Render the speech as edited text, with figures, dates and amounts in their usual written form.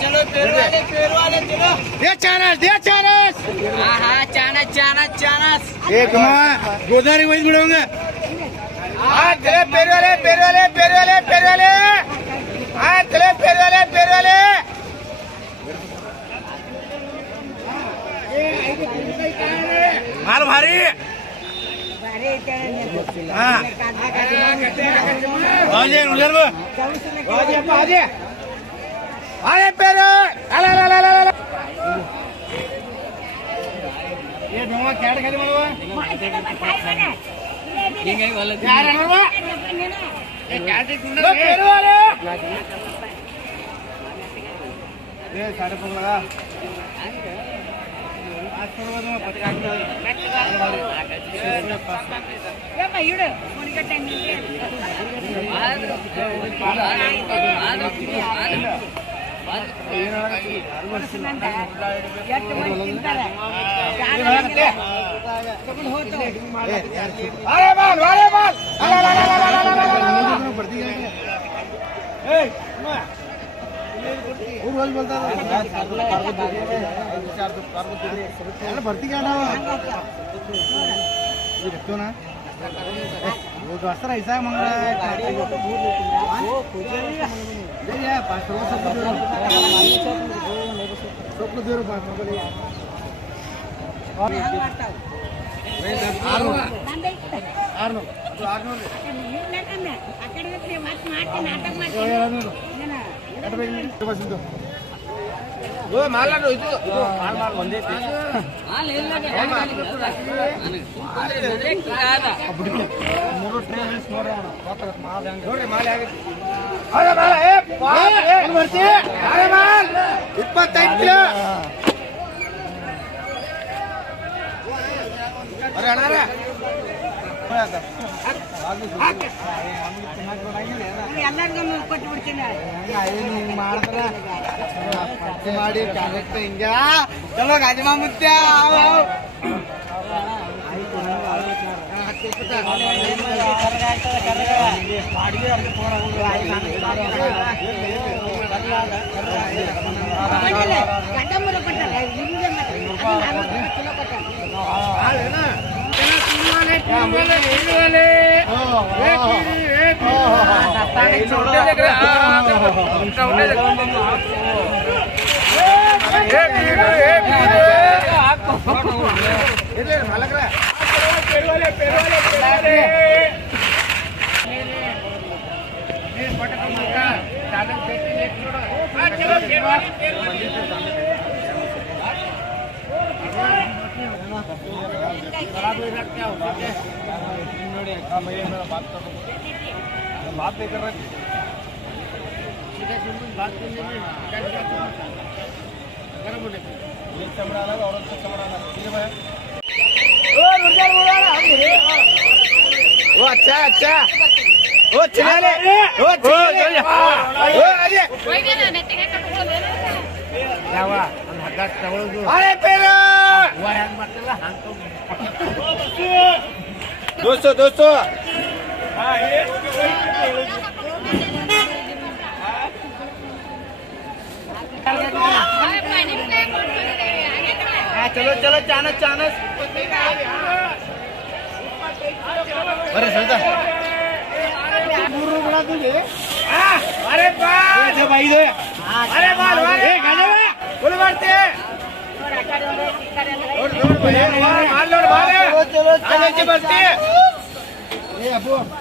चलो पैर वाले चलो दे चानस हाँ चानस एक गोदावरी वही बिड़ोगे हाँ चले पैर वाले हाँ चले पैर वाले माल भारी हाँ अरे पैर ये डोंगा क्या खाली मरवा यार मरवा ये क्या पैर वाले ये 5.5 लगा भरती क्या ना रखो ना वो दोस्त ऐसा है मंगला ಮಾಲ ಎಲ್ಲರಿಗೂ ಕೊಟ್ಟು ಬಿಡ್ತೀನಿ ಮಾಡಿ ಕ್ಯಾರೆಕ್ಟ್ ಹಿಂಗ ಚಲೋ ಗಾಜಿಮಾ ಮುತ್ಯ बात नहीं कर रहे चमड़ा अलग औरत का चमड़ा अलग ठीक है वो अच्छा वो चले वो अरे पेरा दोस्तों चलो चानस अरे सलता अरे बाल भाई दो अरे बाल बोल मारते चलो बढ़ती ए अबू